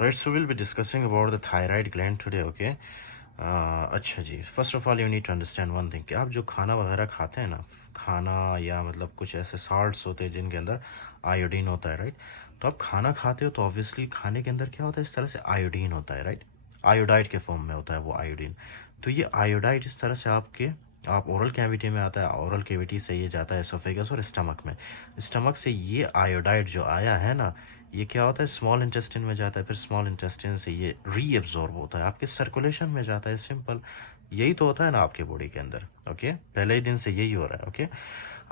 Right, so we'll be discussing about the thyroid gland today, okay? अच्छा जी, first of all you need to understand one thing कि आप जो खाना वगैरह खाते हैं ना, खाना या मतलब कुछ ऐसे साल्ट्स होते हैं जिनके अंदर आयोडीन होता है, राइट? तो आप खाना खाते हो तो ऑब्वियसली खाने के अंदर क्या होता है, इस तरह से आयोडीन होता है, राइट? आयोडाइड के फॉर्म में होता है वो आयोडीन। तो ये आयोडाइड इस तरह से आप ओरल कैविटी में आता है, ओरल कैविटी से ये जाता है एसोफेगस और स्टमक में। स्टमक से ये आयोडाइड जो आया है ना, ये क्या होता है, स्मॉल इंटेस्टिन में जाता है, फिर स्मॉल इंटेस्टिन से ये रीएब्जॉर्ब होता है, आपके सर्कुलेशन में जाता है। सिंपल यही तो होता है ना आपके बॉडी के अंदर, ओके? पहले ही दिन से यही हो रहा है, ओके?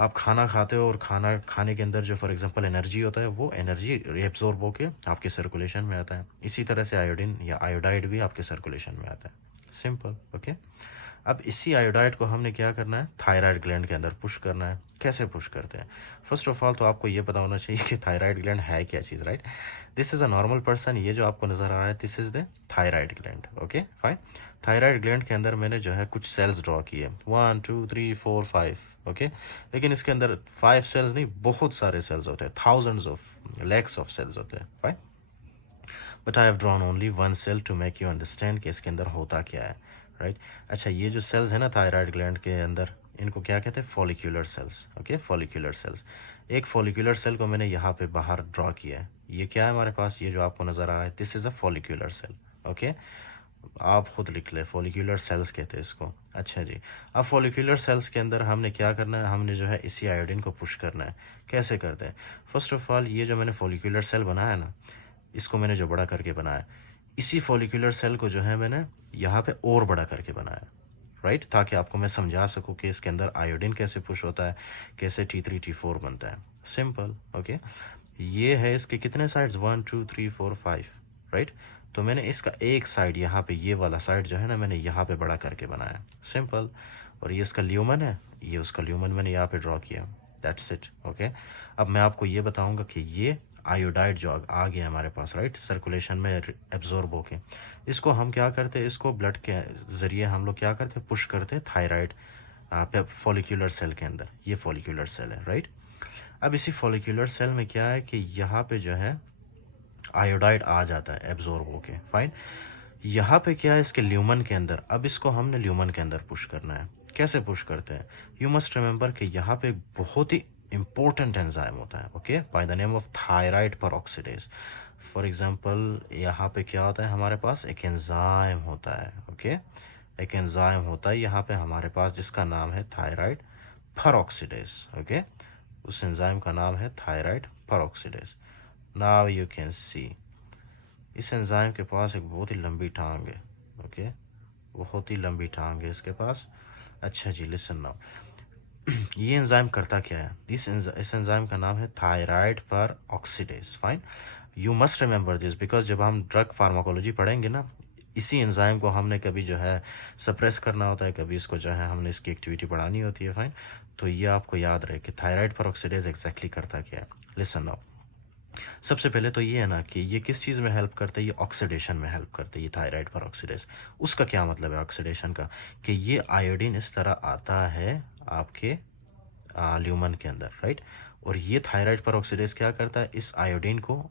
आप खाना खाते हो और खाना खाने के अंदर जो फॉर एग्जांपल एनर्जी होता है, वो एनर्जी एब्जॉर्ब होके आपके सर्कुलेशन में आता है। इसी तरह से आयोडीन या आयोडाइड भी आपके सर्कुलेशन में आता है। Simple, okay? अब इसी आयोडाइड को हमने क्या करना है, थायराइड ग्लैंड के अंदर पुश करना है। कैसे पुश करते हैं? फर्स्ट ऑफ ऑल तो आपको ये पता होना चाहिए कि थायराइड ग्लैंड है क्या चीज़, right? This is a normal person. ये जो आपको नज़र आ रहा है, this is the thyroid gland, okay fine. Thyroid gland के अंदर मैंने जो है कुछ सेल्स ड्रॉ किए, 1 2 3 4 5, ओके? लेकिन इसके अंदर 5 सेल्स नहीं, बहुत सारे सेल्स होते हैं, thousands of lakhs of cells होते हैं, fine. But I have drawn only one cell to make you understand कि इसके अंदर होता क्या है, राइट? अच्छा, ये जो सेल्स है ना थायराइड ग्लैंड के अंदर, इनको क्या कहते हैं, follicular cells, okay? Follicular cells. एक फॉलिक्यूलर सेल को मैंने यहाँ पे बाहर ड्रॉ किया है। ये क्या है हमारे पास, ये जो आपको नज़र आ रहा है, this is a follicular cell, okay? आप खुद लिख ले, फॉलिक्यूलर सेल्स कहते हैं इसको। अच्छा जी, अब फॉलिक्यूलर सेल्स के अंदर हमने क्या करना है, हमने जो है इसी आयोडीन को पुश करना है। कैसे करते हैं? फर्स्ट ऑफ ऑल, ये जो मैंने फॉलिक्यूलर सेल बनाया ना, इसको मैंने जो बड़ा करके बनाया, इसी फॉलिक्यूलर सेल को जो है मैंने यहाँ पे और बड़ा करके बनाया, राइट? ताकि आपको मैं समझा सकूँ कि इसके अंदर आयोडीन कैसे पुश होता है, कैसे T3 T4 बनता है। Simple, okay? ये है इसके कितने साइड्स, 1 2 3 4 5, राइट? तो मैंने इसका एक साइड यहाँ पे, ये वाला साइड जो है ना, मैंने यहाँ पे बड़ा करके बनाया। सिंपल। और ये इसका ल्यूमन है, ये उसका ल्यूमन मैंने यहाँ पे ड्रॉ किया। That's it, okay? अब मैं आपको ये बताऊंगा कि ये आयोडाइड जो आ गया हमारे पास, राइट, सर्कुलेशन में एब्जॉर्ब होके, इसको हम क्या करते हैं, इसको ब्लड के ज़रिए हम लोग क्या करते हैं, पुश करते हैं थायराइड पे फॉलिक्यूलर सेल के अंदर। ये फॉलिक्यूलर सेल है, राइट? अब इसी फॉलिक्यूलर सेल में क्या है कि यहाँ पे जो है आयोडाइड आ जाता है एब्जॉर्ब होके, फाइन। यहाँ पे क्या है, इसके ल्यूमन के अंदर, अब इसको हमने ल्यूमन के अंदर पुश करना है। कैसे पुश करते हैं? यू मस्ट रिमेंबर कि यहाँ पे एक बहुत ही इंपॉर्टेंट एंजाइम होता है, okay, by the name of thyroid peroxidase. For example, यहाँ पे क्या होता है, हमारे पास एक एंजाइम होता है, ओके? एक एंजाइम होता है यहाँ पे हमारे पास, जिसका नाम है थायराइड परऑक्सीडेज, ओके? उस एंजाइम का नाम है thyroid peroxidase. Now you can see, इस एंजाइम के पास एक बहुत ही लंबी टांग है, ओके? बहुत ही लंबी टांग है इसके पास। अच्छा जी, लिसन नाउ, ये एंजाइम करता क्या है? इस एंजाइम का नाम है थायराइड पर oxidase, fine. You must remember this because जब हम ड्रग फार्माकोलॉजी पढ़ेंगे ना, इसी एंजाइम को हमने कभी जो है सप्रेस करना होता है, कभी इसको जो है हमने इसकी एक्टिविटी बढ़ानी होती है, फाइन। तो ये आपको याद रहे कि थायराइड पर ऑक्सीडेज एग्जैक्टली करता क्या है। लिसन नाउ, सबसे पहले तो ये है ना कि ये किस चीज़ में हेल्प करते हैं, ये ऑक्सीडेशन में हेल्प करते हैं, ये थायराइड पर ऑक्सीडेज। उसका क्या मतलब है ऑक्सीडेशन का? कि ये आयोडीन इस तरह आता है आपके ल्यूमन के अंदर, राइट? और ये थायराइड पर ऑक्सीडेज क्या करता है, इस आयोडीन को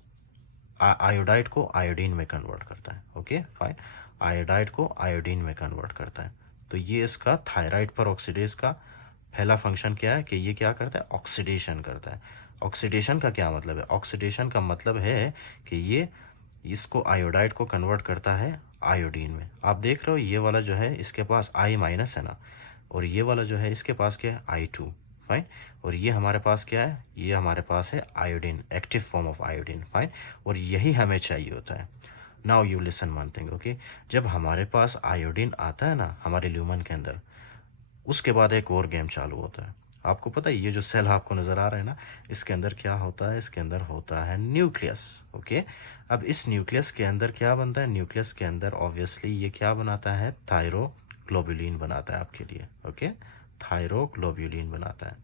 आयोडाइड को आयोडीन में कन्वर्ट करता है, ओके फाइन। आयोडाइड को आयोडीन में कन्वर्ट करता है। तो ये इसका थायराइड पर ऑक्सीडेज का पहला फंक्शन क्या है कि ये क्या करता है, ऑक्सीडेशन करता है। ऑक्सीडेशन का क्या मतलब है? ऑक्सीडेशन का मतलब है कि ये इसको आयोडाइड को कन्वर्ट करता है आयोडीन में। आप देख रहे हो, ये वाला जो है इसके पास I माइनस है ना, और ये वाला जो है इसके पास क्या है, I2, फाइन। और ये हमारे पास क्या है, ये हमारे पास है iodine, active form of iodine, fine. और यही हमें चाहिए होता है। Now you listen one thing, okay? जब हमारे पास आयोडीन आता है ना हमारे ल्यूमन के अंदर, उसके बाद एक और गेम चालू होता है। आपको पता है, ये जो सेल आपको नज़र आ रहा है ना, इसके अंदर क्या होता है, इसके अंदर होता है न्यूक्लियस, ओके? अब इस न्यूक्लियस के अंदर क्या बनता है, न्यूक्लियस के अंदर ऑब्वियसली ये क्या बनाता है, थायरोग्लोबुलिन बनाता है आपके लिए, ओके? थायरोग्लोबुलिन बनाता है,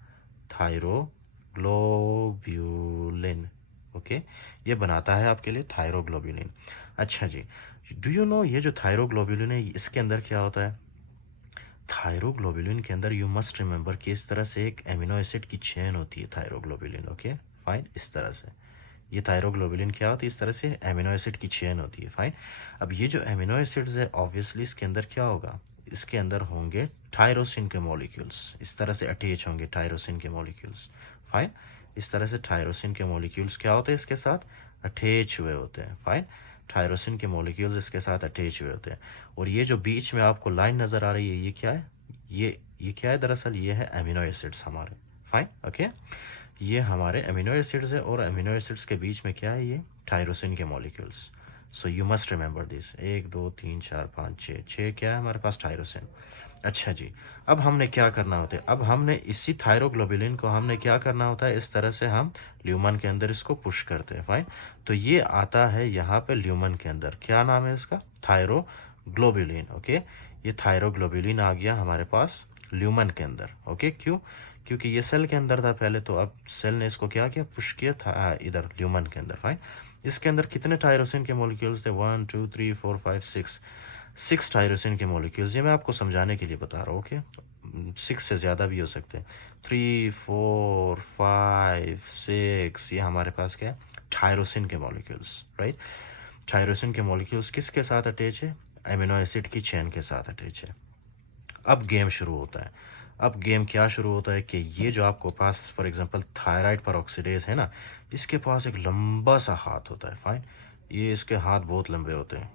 थायरोग्लोब्यूलिन, ओके? ये बनाता है आपके लिए थायरोग्लोबुलिन। अच्छा जी, डू यू नो ये जो थायरोग्लोबुलिन है, इसके अंदर क्या होता है? थायरोग्लोबुलिन के अंदर यू मस्ट रिमेंबर कि इस तरह से एक एमिनो एसिड की चेन होती है थायरोग्लोबुलिन, ओके फाइन, इस तरह से ये थायरोग्लोबुलिन क्या होती है, इस तरह से एमिनो एसिड की चेन होती है। फाइन। अब ये जो एमिनो एसिड्स है ऑब्वियसली इसके अंदर क्या होगा, इसके अंदर होंगे टायरोसिन के मॉलिक्यूल्स, इस तरह से अटैच होंगे टायरोसिन के मॉलिक्यूल्स। फाइन। इस तरह से टायरोसिन के मॉलिक्यूल्स क्या होते हैं, इसके साथ अटैच हुए होते हैं। फाइन। टायरोसिन के मॉलिक्यूल्स इसके साथ अटैच हुए होते हैं। और ये जो बीच में आपको लाइन नज़र आ रही है ये क्या है, ये क्या है दरअसल, ये है अमीनो एसिड्स हमारे। फाइन। ओके। ये हमारे अमीनो एसिड्स है और अमीनो एसिड्स के बीच में क्या है, ये टायरोसिन के molecules. So you must remember this, 1 2 3 4 5 6, 6 क्या है हमारे पास, टायरोसिन। अच्छा जी। अब हमने क्या करना होता है, अब हमने इसी थायरोग्लोबुलिन को हमने क्या करना होता है, इस तरह से हम ल्यूमन के अंदर इसको पुश करते हैं। फाइन। तो ये आता है यहाँ पे ल्यूमन के अंदर, क्या नाम है इसका, थायरोग्लोबुलिन। ओके। ये थायरोग्लोबुलिन आ गया हमारे पास ल्यूमन के अंदर। ओके। क्यों, क्योंकि ये सेल के अंदर था पहले, तो अब सेल ने इसको क्या किया, पुश किया था इधर ल्यूमन के अंदर। फाइन। इसके अंदर कितने टायरोसिन के मॉलिक्यूल्स थे, 1 2 3 4 5 6, 6 टायरोसिन के मॉलिक्यूल्स। ये मैं आपको समझाने के लिए बता रहा हूँ। ओके। 6 से ज़्यादा भी हो सकते हैं, 3 4 5 6, ये हमारे पास क्या है, टायरोसिन के मॉलिक्यूल्स। राइट। टायरोसिन के मॉलिक्यूल्स किसके साथ अटैच है, एमिनो एसिड की चेन के साथ अटैच है। अब गेम शुरू होता है। अब गेम क्या शुरू होता है कि ये जो आपको पास फॉर एग्जांपल थायराइड पेरोक्सिडेज है ना, इसके पास एक लंबा सा हाथ होता है। फाइन। ये इसके हाथ बहुत लंबे होते हैं।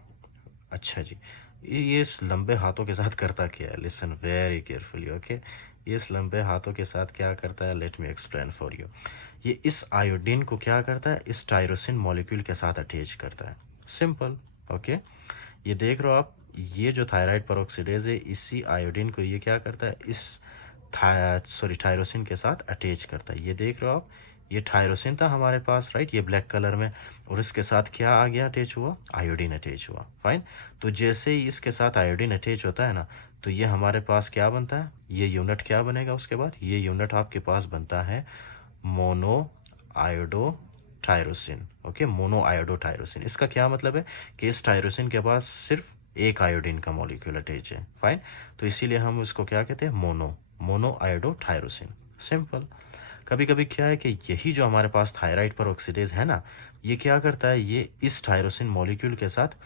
अच्छा जी। ये इस लंबे हाथों के साथ करता क्या है, लिसन वेरी केयरफुली। ओके। ये इस लंबे हाथों के साथ क्या करता है, let me explain for you. ये इस आयोडीन को क्या करता है, इस टायरोसिन मॉलिक्यूल के साथ अटैच करता है। सिंपल। ओके। ये देख रहे हो आप, ये जो थायराइड पेरोक्सिडेज है इसी आयोडीन को ये क्या करता है, इस टायरोसिन के साथ अटैच करता है। ये देख रहे हो आप, ये टायरोसिन था हमारे पास, राइट, ये ब्लैक कलर में, और इसके साथ क्या आ गया, अटैच हुआ, आयोडीन अटैच हुआ। फाइन। तो जैसे ही इसके साथ आयोडीन अटैच होता है ना, तो ये हमारे पास क्या बनता है, ये यूनिट क्या बनेगा उसके बाद, ये यूनिट आपके पास बनता है mono iodo tyrosine. Okay. Mono iodo tyrosine, इसका क्या मतलब है कि इस टायरोसिन के पास सिर्फ एक आयोडीन का मॉलिक्यूल अटैच है। फाइन। तो इसीलिए हम उसको क्या कहते हैं, मोनो आयोडो टायरोसिन। सिंपल। कभी कभी क्या है कि यही जो हमारे पास थायराइड पर ऑक्सीडेज है ना, ये क्या करता है, ये इस टायरोसिन मॉलिक्यूल के साथ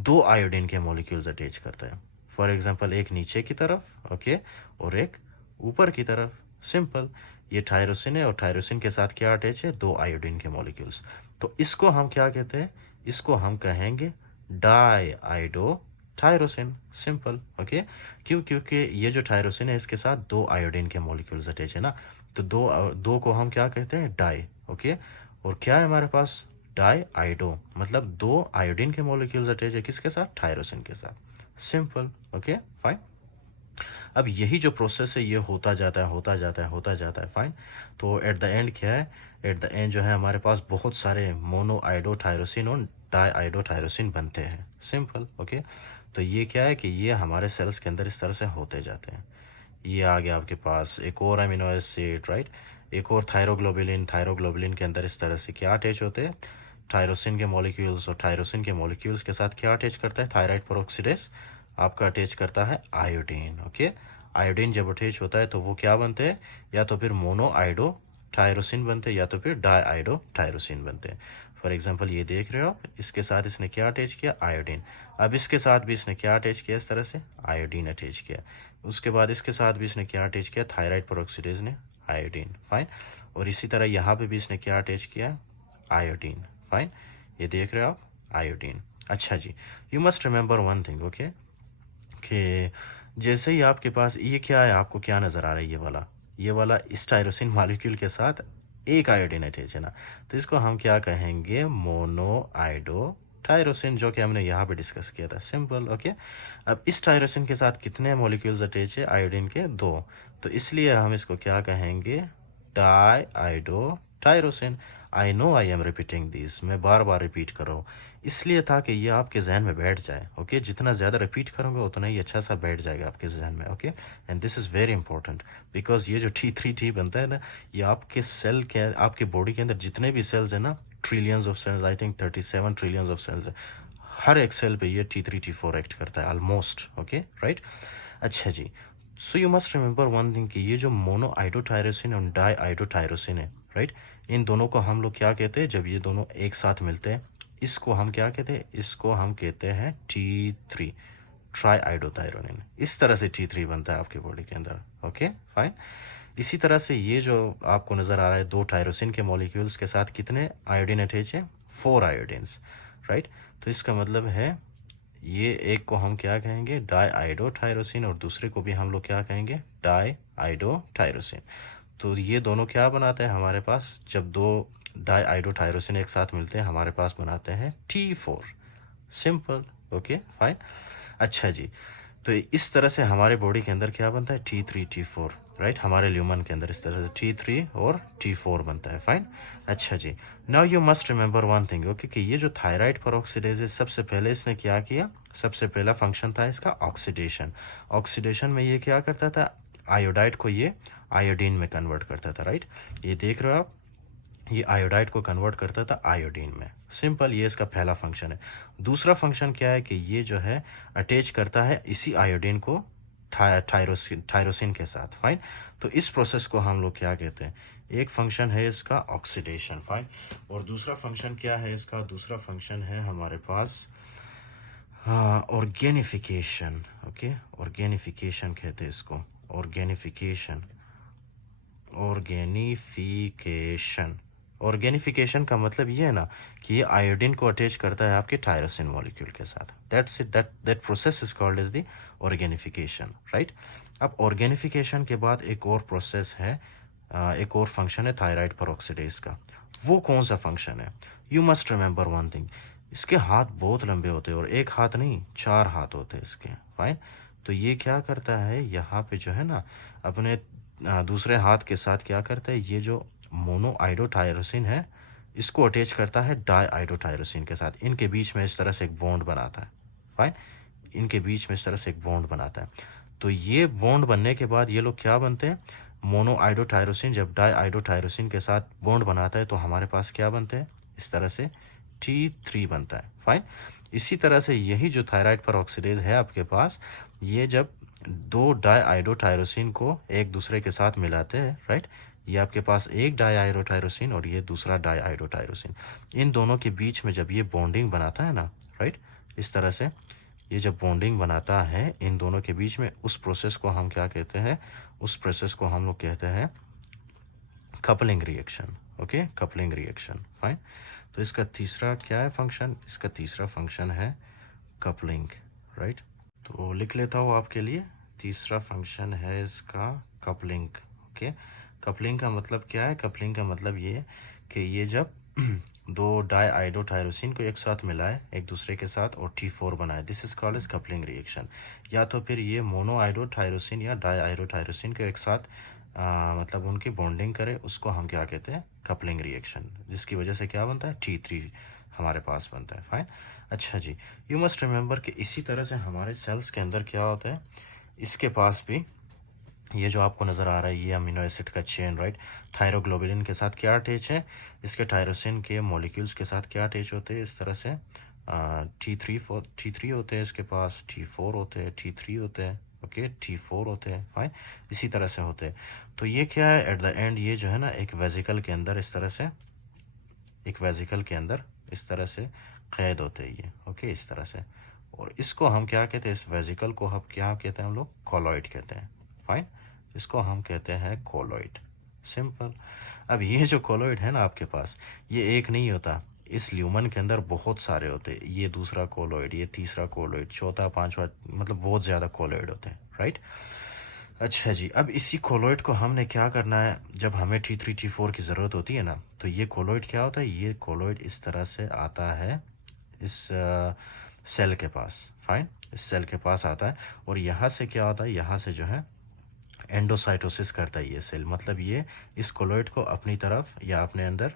2 आयोडीन के मॉलिक्यूल्स अटैच करता है। फॉर एग्जांपल एक नीचे की तरफ, ओके, और एक ऊपर की तरफ। सिंपल। ये टायरोसिन है और टायरोसिन के साथ क्या अटैच है, 2 आयोडीन के मॉलिक्यूल्स। तो इसको हम क्या कहते हैं, इसको हम कहेंगे di iodo tyrosine. Simple. Okay. क्यों, क्योंकि ये जो टायरोसिन है इसके साथ 2 आयोडीन के मॉलिक्यूल्स अटैच है ना, तो दो दो को हम क्या कहते हैं, डाई। ओके। और क्या है हमारे पास, डाई आइडो, मतलब 2 आयोडीन के मॉलिक्यूल्स अटैच है किसके साथ, टायरोसिन के साथ। सिंपल। ओके। फाइन। अब यही जो प्रोसेस है ये होता जाता है, होता जाता है, होता जाता है। फाइन। तो एट द एंड क्या है, एट द एंड जो है हमारे पास बहुत सारे मोनो आइडो टायरोसिन और डाई आइडो टायरोसिन बनते हैं। सिंपल। ओके। तो ये क्या है कि ये हमारे सेल्स के अंदर इस तरह से होते जाते हैं। ये आ गया आपके पास एक और अमीनो एसिड, राइट, एक और थायरोग्लोबुलिन। थायरोग्लोबुलिन के अंदर इस तरह से क्या अटैच होते हैं, टायरोसिन के मॉलिक्यूल्स, और टायरोसिन के मॉलिक्यूल्स के साथ क्या अटैच करता है, थायराइड पेरोक्सिडेज आपका अटैच करता है आयोडीन। ओके। आयोडीन जब अटैच होता है तो वो क्या बनते हैं, या तो फिर मोनो आइडो टायरोसिन बनते हैं या तो फिर डाई आइडो टायरोसिन बनते हैं। फॉर एग्जांपल ये देख रहे हो आप, इसके साथ इसने क्या अटैच किया, आयोडीन। अब इसके साथ भी इसने क्या अटैच किया, इस तरह से आयोडीन अटैच किया। उसके बाद इसके साथ भी इसने क्या अटैच किया, थायराइड पेरोक्सिडेज ने आयोडीन। फाइन। और इसी तरह यहाँ पे भी इसने क्या अटैच किया, आयोडीन। फाइन। ये देख रहे हो आप, आयोडीन। अच्छा जी। You must remember one thing, okay, कि जैसे ही आपके पास ये क्या है, आपको क्या नज़र आ रहा है, ये वाला इस टायरोसिन मॉलिक्यूल के साथ एक आयोडीन अटैच है ना, तो इसको हम क्या कहेंगे, मोनो आइडो टायरोसिन, जो कि हमने यहाँ पे डिस्कस किया था। सिंपल। ओके। अब इस टायरोसिन के साथ कितने मॉलिक्यूल्स अटैच है, आयोडीन के 2, तो इसलिए हम इसको क्या कहेंगे, di iodo tyrosine. I know I am repeating this, मैं बार बार रिपीट कर रहा हूँ, इसलिए था कि ये आपके जहन में बैठ जाए। ओके। जितना ज़्यादा रिपीट करूँगा उतना ही अच्छा सा बैठ जाएगा आपके जहन में। Okay. And this is very important, because ये जो T3T बनता है ना, ये आपके सेल के, आपके बॉडी के अंदर जितने भी सेल्स हैं ना, trillions of cells, I think 37 trillions of cells है, हर एक सेल पे ये T3T4 एक्ट करता है ऑलमोस्ट। ओके। राइट। अच्छा जी। So you must remember one thing कि ये जो मोनो आइडोटायरोसिन और डाई आइडोटायरोसिन है, राइट। इन दोनों को हम लोग क्या कहते हैं, जब ये दोनों एक साथ मिलते हैं इसको हम क्या कहते हैं, इसको हम कहते हैं T3, ट्राई आइडोथायरोनिन। इस तरह से T3 बनता है आपकी बॉडी के अंदर। Okay fine. इसी तरह से ये जो आपको नज़र आ रहा है दो टायरोसिन के मॉलिक्यूल्स के साथ कितने आयोडीन अटैच है, 4 आयोडीन्स, राइट। तो इसका मतलब है ये एक को हम क्या कहेंगे, डाई आइडोटायरोसिन, और दूसरे को भी हम लोग क्या कहेंगे, डाई आइडोटायरोसिन। तो ये दोनों क्या बनाते हैं हमारे पास, जब दो डाई आइडोटायरोसिन एक साथ मिलते हैं हमारे पास बनाते हैं T4। सिंपल। Okay fine. अच्छा जी, तो इस तरह से हमारे बॉडी के अंदर क्या बनता है, T3 T4, राइट। हमारे ल्यूमन के अंदर इस तरह से T3 और T4 बनता है। फाइन। अच्छा जी, now you must remember one thing, okay, कि ये जो थायराइड पेरोक्सीडेज है सबसे पहले इसने क्या किया, सबसे पहला फंक्शन था इसका ऑक्सीडेशन। ऑक्सीडेशन में ये क्या करता था, आयोडाइड को ये आयोडीन में कन्वर्ट करता था, राइट। ये देख रहे हो आप, ये आयोडाइड को कन्वर्ट करता था आयोडीन में। सिंपल, ये इसका पहला फंक्शन है। दूसरा फंक्शन क्या है कि ये जो है अटैच करता है इसी आयोडीन को थायरोसिन के साथ। फाइन। तो इस प्रोसेस को हम लोग क्या कहते हैं, एक फंक्शन है इसका ऑक्सीडेशन। फाइन। और दूसरा फंक्शन क्या है इसका, दूसरा फंक्शन है हमारे पास ऑर्गेनिफिकेशन। ओके, ऑर्गेनिफिकेशन कहते हैं इसको, ऑर्गेनिफिकेशन। ऑर्गेनिफिकेशन, ऑर्गेनिफिकेशन का मतलब ये है ना कि ये आयोडीन को अटैच करता है आपके टायरोसिन मॉलिक्यूल के साथ। That's it, that process is called as the organification, right. अब ऑर्गेनिफिकेशन के बाद एक और प्रोसेस है, एक और फंक्शन है थायराइड पेरोक्सीडेज का। वो कौन सा फंक्शन है, you must remember one thing, इसके हाथ बहुत लंबे होते हैं और एक हाथ नहीं 4 हाथ होते हैं इसके। फाइन। तो ये क्या करता है यहाँ पे जो है ना, अपने दूसरे हाथ के साथ क्या करता है, ये जो मोनो आइडोटायरोसिन है इसको अटैच करता है डाई आइडोटायरोसिन के साथ। इनके बीच में इस तरह से एक बॉन्ड बनाता है। फाइन। इनके बीच में इस तरह से एक बॉन्ड बनाता है। तो ये बॉन्ड बनने के बाद ये लोग क्या बनते हैं, मोनो आइडोटायरोसिन जब डाई आइडोटायरोसिन के साथ बॉन्ड बनाता है तो हमारे पास क्या बनते हैं, इस तरह से T3 बनता है। फाइन। इसी तरह से यही जो थायराइड पेरोक्सीडेज है आपके पास, ये जब दो डाई आइडोटायरोसिन को एक दूसरे के साथ मिलाते हैं, राइट, ये आपके पास एक डाई आइडोटायरोसिन और ये दूसरा डाई आइडोटायरोसिन, इन दोनों के बीच में जब ये बॉन्डिंग बनाता है ना, राइट, इस तरह से ये जब बॉन्डिंग बनाता है इन दोनों के बीच में, उस प्रोसेस को हम क्या कहते हैं, उस प्रोसेस को हम लोग कहते हैं coupling reaction. Okay, coupling reaction. Fine. तो इसका तीसरा क्या है फंक्शन, इसका तीसरा फंक्शन है कपलिंग, राइट। तो लिख लेता हूँ आपके लिए, तीसरा फंक्शन है इसका कपलिंग। ओके, कपलिंग का मतलब क्या है, कपलिंग का मतलब ये है कि ये जब दो डाई आइडोटायरोसिन को एक साथ मिलाए एक दूसरे के साथ और T4 बनाए, this is called as coupling reaction. या तो फिर ये मोनो आइडोटायरोसिन या डाई आइडोटायरोसिन को एक साथ मतलब उनकी बॉन्डिंग करे, उसको हम क्या कहते हैं, कपलिंग रिएक्शन, जिसकी वजह से क्या बनता है, T3 हमारे पास बनता है। फाइन। अच्छा जी, यू मस्ट रिमेंबर कि इसी तरह से हमारे सेल्स के अंदर क्या होता है, इसके पास भी ये जो आपको नज़र आ रहा है ये अमीनो एसिड का चेन, राइट, थायरोग्लोबिलिन के साथ क्या अटैच है, इसके टायरोसिन के मॉलिक्यूल्स के साथ क्या अटैच होते हैं, इस तरह से T3 होते हैं इसके पास, T4 होते हैं, T3 होते हैं, ओके, T4 होते हैं। फाइन। इसी तरह से होते हैं। तो ये क्या है, एट द एंड ये जो है ना एक वेजिकल के अंदर इस तरह से, एक वेजिकल के अंदर इस तरह से कैद होते हैं ये। ओके, इस तरह से, और इसको हम क्या कहते हैं, इस वेजिकल को हम क्या कहते हैं, हम लोग कॉलॉइड कहते हैं। फाइन। इसको हम कहते हैं कॉलॉइड। सिंपल। अब ये जो कॉलॉइड है ना आपके पास, ये एक नहीं होता, इस ल्यूमन के अंदर बहुत सारे होते हैं। ये दूसरा कॉलॉइड, ये तीसरा कॉलॉइड, चौथा, पांचवा, मतलब बहुत ज़्यादा कॉलॉइड होते हैं, राइट। अच्छा जी, अब इसी कोलोइड को हमने क्या करना है, जब हमें T3 T4 की ज़रूरत होती है ना, तो ये कोलोइड क्या होता है, ये कोलोइड इस तरह से आता है इस सेल के पास। फाइन। इस सेल के पास आता है और यहाँ से क्या होता है, यहाँ से जो है एंडोसाइटोसिस करता है ये सेल, मतलब ये इस कोलोइड को अपनी तरफ या अपने अंदर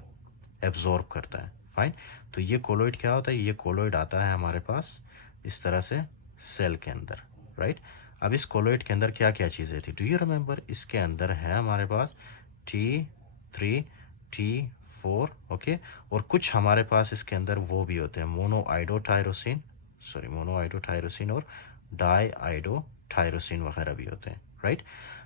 एब्जॉर्ब करता है। फाइन। तो ये कोलोइड क्या होता है, ये कोलोइड आता है हमारे पास इस तरह से सेल के अंदर, राइट। अब इस कोलोइड के अंदर क्या क्या चीज़ें थी, डू यू रिमेंबर, इसके अंदर है हमारे पास T3 T4, ओके, और कुछ हमारे पास इसके अंदर वो भी होते हैं मोनो आइडोटायरोसिन और डाई आइडोटायरोसिन वगैरह भी होते हैं। राइट।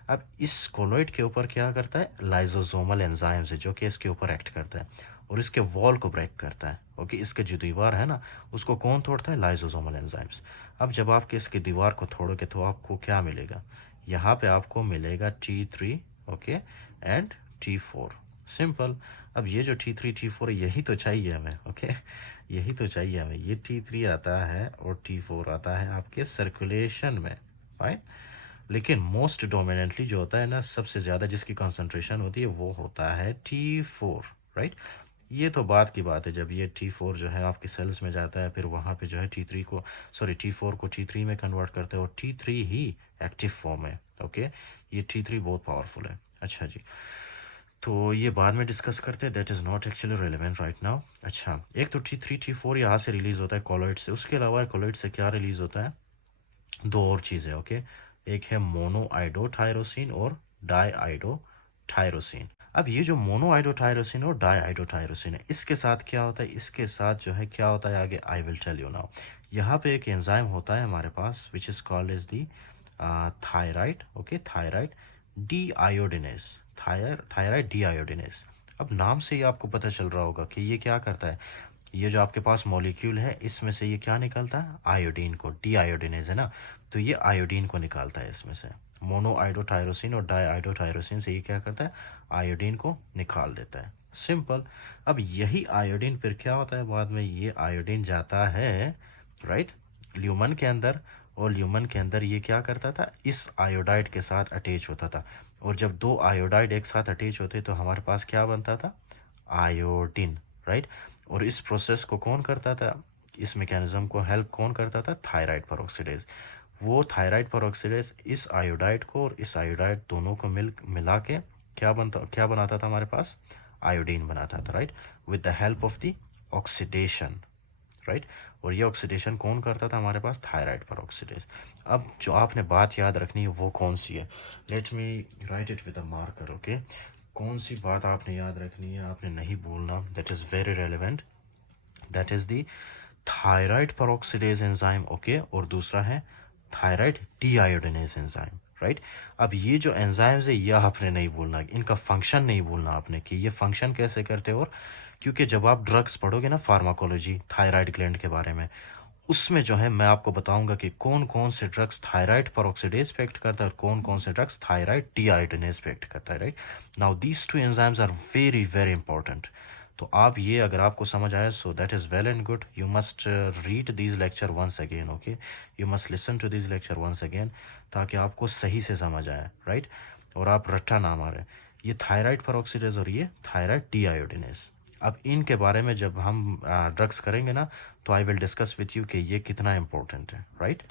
अब इस कोलोइड के ऊपर क्या करता है, लाइजोसोमल एंजाइम्स है जो कि इसके ऊपर एक्ट करता है और इसके वॉल को ब्रेक करता है। ओके, इसके जो दीवार है ना, उसको कौन तोड़ता है, लाइजोसोमल एंजाइम्स। अब जब आपके इसकी दीवार को तोड़ोगे तो आपको क्या मिलेगा, यहाँ पे आपको मिलेगा T3, okay, and T4। Simple. अब ये जो T3 T4 यही तो चाहिए हमें, ओके, यही तो चाहिए हमें। ये T3 आता है और T4 आता है आपके सर्कुलेशन में, फाइन। लेकिन मोस्ट डोमिनेंटली जो होता है ना, सबसे ज़्यादा जिसकी कंसंट्रेशन होती है वो होता है T4, राइट। ये तो बात की बात है, जब ये T4 जो है आपके सेल्स में जाता है, फिर वहाँ पे जो है T4 को T3 में कन्वर्ट करते हैं और T3 ही एक्टिव फॉर्म है, ओके। ये T3 बहुत पावरफुल है। अच्छा जी, तो ये बाद में डिस्कस करते हैं, that is not actually relevant right now. अच्छा, एक तो T3 T4 यहाँ से रिलीज़ होता है कॉलोइड से, उसके अलावा कॉलोइड से क्या रिलीज़ होता है, दो और चीज़ें, ओके। एक है मोनोआइडोटायरोसिन और डाईआइडोटायरोसिन। अब ये जो मोनोआइडोटायरोसिन और डाईआइडोटायरोसिन है, इसके साथ क्या होता है, इसके साथ जो है क्या होता है आगे, I will tell you now. यहाँ पे एक एंजाइम होता है हमारे पास which is called as the thyroid, okay, thyroid deiodinase, thyroid deiodinase. अब नाम से ही आपको पता चल रहा होगा कि ये क्या करता है। ये जो आपके पास मॉलिक्यूल है, इसमें से ये क्या निकलता है, आयोडीन को, डी आयोडीनेज है ना, तो ये आयोडीन को निकालता है इसमें से। मोनो आइडोटायरोसिन और डाई आइडोटायरोसिन से ये क्या करता है, आयोडीन को निकाल देता है। सिंपल। अब यही आयोडीन फिर क्या होता है बाद में, ये आयोडीन जाता है, राइट, ल्यूमन के अंदर, और ल्यूमन के अंदर ये क्या करता था, इस आयोडाइड के साथ अटैच होता था। और जब दो आयोडाइड एक साथ अटैच होते तो हमारे पास क्या बनता था, आयोडीन, राइट। और इस प्रोसेस को कौन करता था, इस मैकेनिज्म को हेल्प कौन करता था, थायराइड पेरोक्सीडेज। वो थायराइड पेरोक्सीडेज इस आयोडाइड को और इस आयोडाइड दोनों को मिला के क्या बनाता था हमारे पास, आयोडीन बनाता था, right, with the help of the oxidation, right. और ये ऑक्सीडेशन कौन करता था हमारे पास, थायराइड पेरोक्सीडेज। अब जो आपने बात याद रखनी है वो कौन सी है, let me right it with a marker, okay. कौन सी बात आपने याद रखनी है, आपने नहीं भूलना, that is very relevant, that is the thyroid peroxidase enzyme, okay, और दूसरा है थायराइड डीआयोडिनेज एंजाइम, राइट। अब ये जो एंजाइम्स है ये आपने नहीं भूलना, इनका फंक्शन नहीं भूलना आपने कि ये फंक्शन कैसे करते हैं। और क्योंकि जब आप ड्रग्स पढ़ोगे ना, फार्माकोलॉजी थायराइड ग्लैंड के बारे में, उसमें जो है मैं आपको बताऊंगा कि कौन कौन से ड्रग्स थायराइड पेरोक्सीडेज पे एक्ट करता है और कौन कौन से ड्रग्स थायराइड डीआयोडिनेज पे एक्ट करता है, right. Now these two enzymes are very very important. तो आप ये अगर आपको समझ आया, so that is well and good, you must read these lecture once again, okay, you must listen to these lecture once again, ताकि आपको सही से समझ आए, राइट, और आप रट्टा ना मारें। ये थायराइड पेरोक्सीडेज और ये थायराइड डीआयोडिनेज, अब इनके बारे में जब हम ड्रग्स करेंगे ना, तो I will discuss with you कि ये कितना इंपॉर्टेंट है, राइट।